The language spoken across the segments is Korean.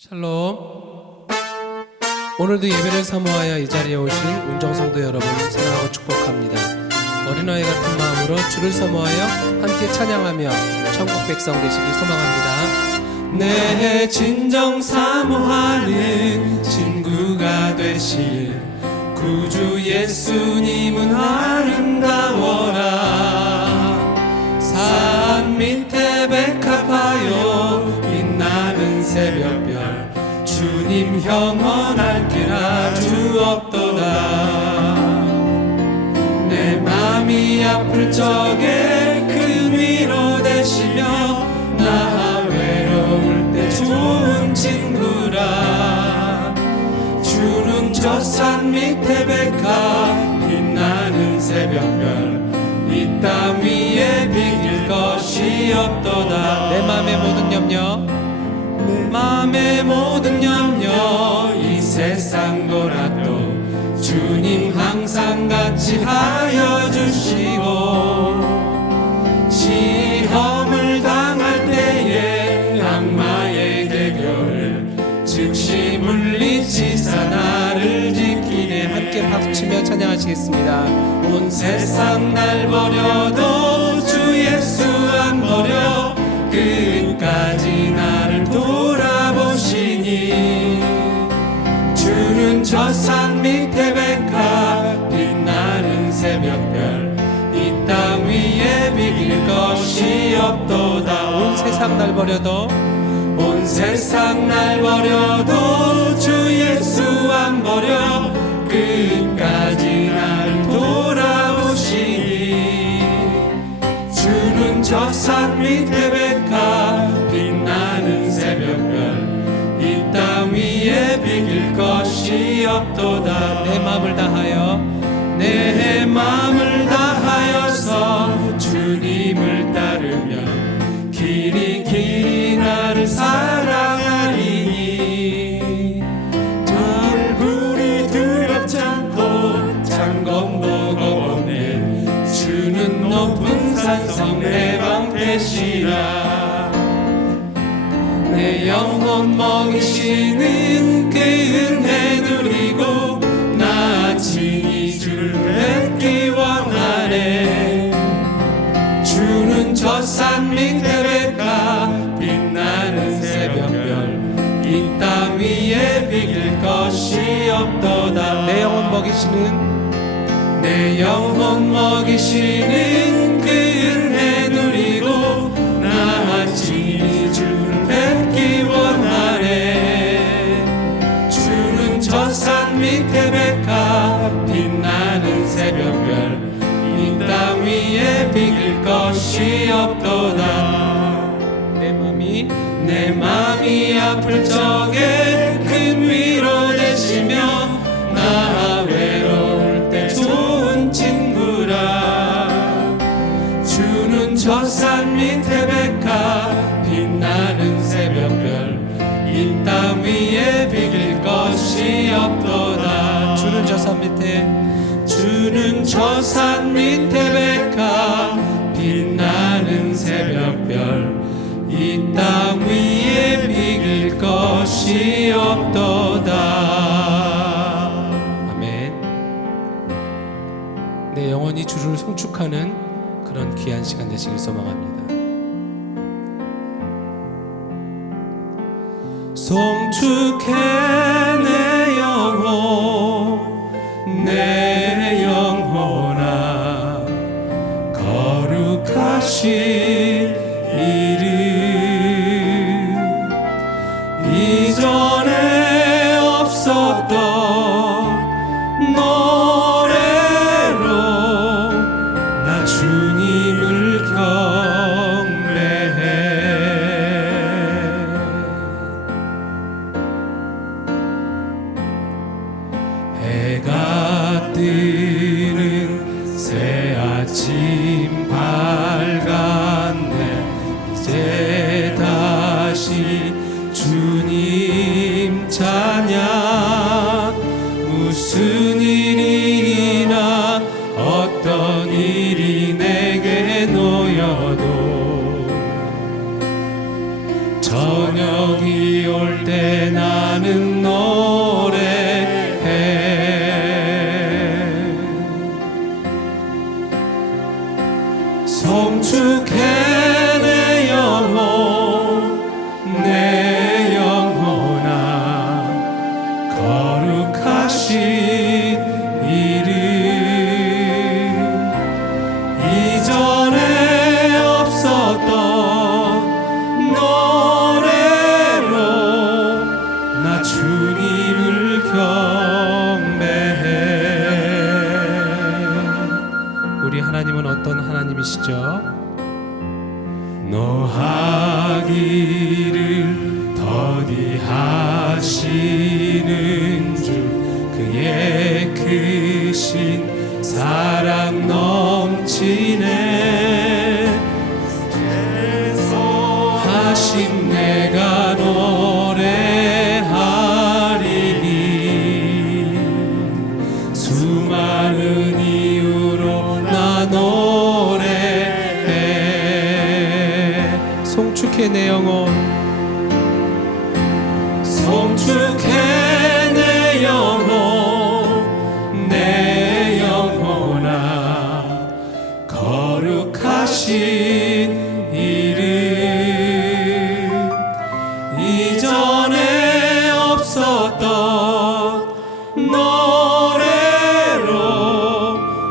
샬롬. 오늘도 예배를 사모하여 이 자리에 오신 운정성도 여러분 사랑하고 축복합니다. 어린아이 같은 마음으로 주를 사모하여 함께 찬양하며 천국 백성 되시길 소망합니다. 내 진정 사모하는 친구가 되실 구주 예수님 영원할 때나 주옵도다. 내 맘이 아플 적에 그 위로 되시며 나 외로울 때 좋은 친구라. 주는 저 산 밑에 백합 빛나는 새벽별 이 땅 위에 비길 것이 없도다. 내 맘의 모든 염려. 내 맘의 모든 세상 돌아도 주님 항상 같이 하여 주시고 시험을 당할 때에 악마의 대결을 즉시 물리치사 나를 지키네. 함께 박수치며 찬양하시겠습니다. 온 세상 날 버려도 날 버려도 온 세상 날 버려도 주 예수 안 버려. 끝까지 날 돌아보시니 주는 저 산 밑에 백합 빛나는 새벽별 이 땅 위에 비길 것이 없도다. 내 마음을 다하여 내 마음을 다하여서 주님을 따르며 길이 나를 사랑하리니. 돌불이 두렵지 않고 장검도 겁없네. 주는 높은 산성 내방 되시라. 내 영혼 먹이시는 그 은혜 누리고 나 친히 주를 뵙기 원하네. 주는 저산 밑에 것이 없도다. 내 영혼 먹이시는 내 영혼 먹이시는 그 은혜 누리고 나 친히 주를 뵙기 원하네. 주는 저산 밑에 백합 빛나는 새벽별 이 땅 위에 비길 것이 없도다. 내 맘이 내 맘이 아플 적에 위에 비길 것이 없도다. 주는 저 산 밑에 주는 저 산 밑에 백합 빛나는 새벽별 이 땅 위에 비길 것이 없도다. 아멘. 내 영혼이 주를 송축하는 그런 귀한 시간 되시길 소망합니다. 송축해 내 영혼 내 영혼아 거룩하신 해가 뜨는 새 아침 밝았네. 이제 다시 주님 찬양. 무슨 일이나 어떤 일이 내게 놓여도 저녁이 올 우리 하나님은 어떤 하나님이시죠? 노하기를 더디하시는 주 그의 크신 사랑 넘치네 내 송축해 내 영혼. 송축해 내 영혼 내 영혼아 거룩하신 이름. 이전에 없었던 노래로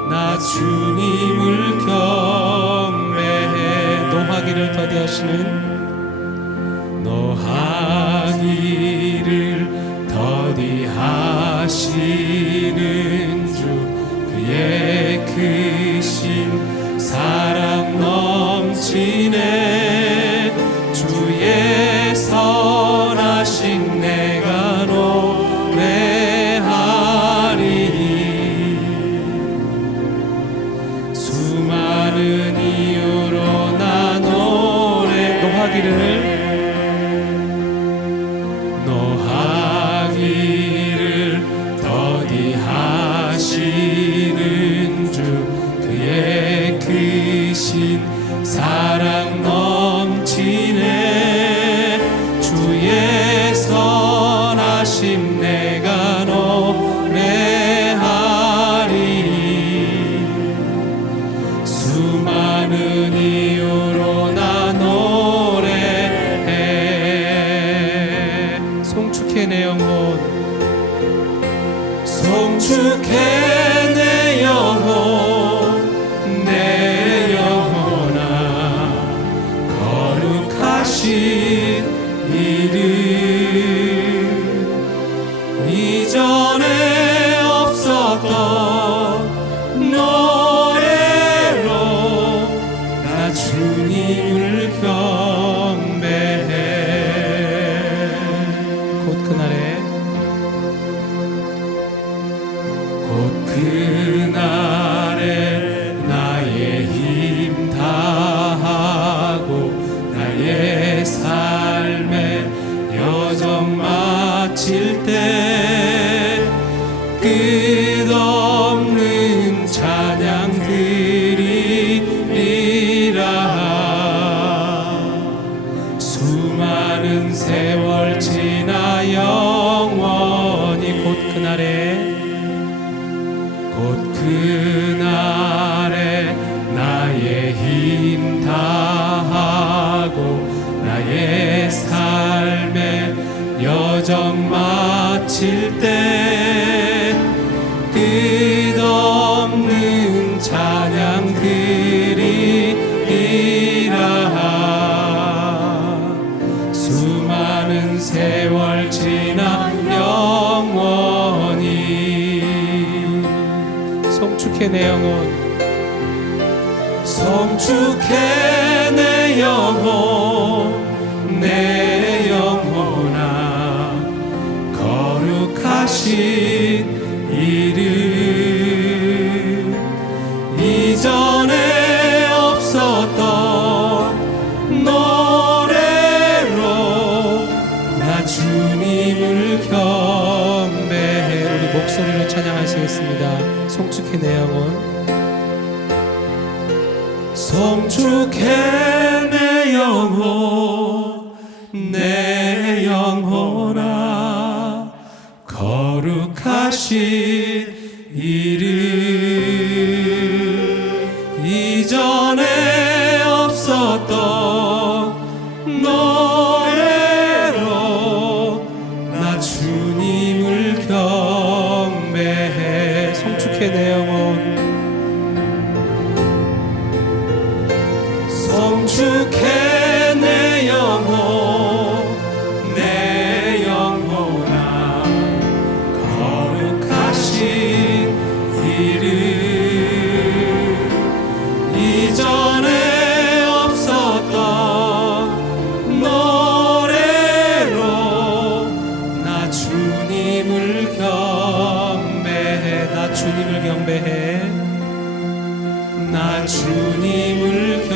나 주님을 경배해. 노하기를 더디하시는 크신 사랑 넘치네. 주의 선하심 내가 노래하리 수많은 이유로 나 노래해. 송축해 내 영혼. 송축해 그날에 곧 그날에 나의 힘 다하고 나의 삶의 여정 마칠 때 송축해 내 영혼. 송축해 찬양하시겠습니다. 송축해 내 영혼. 송축해 내 영혼 내 영혼아 거룩하신 이름 이전에 없었던 나 주님을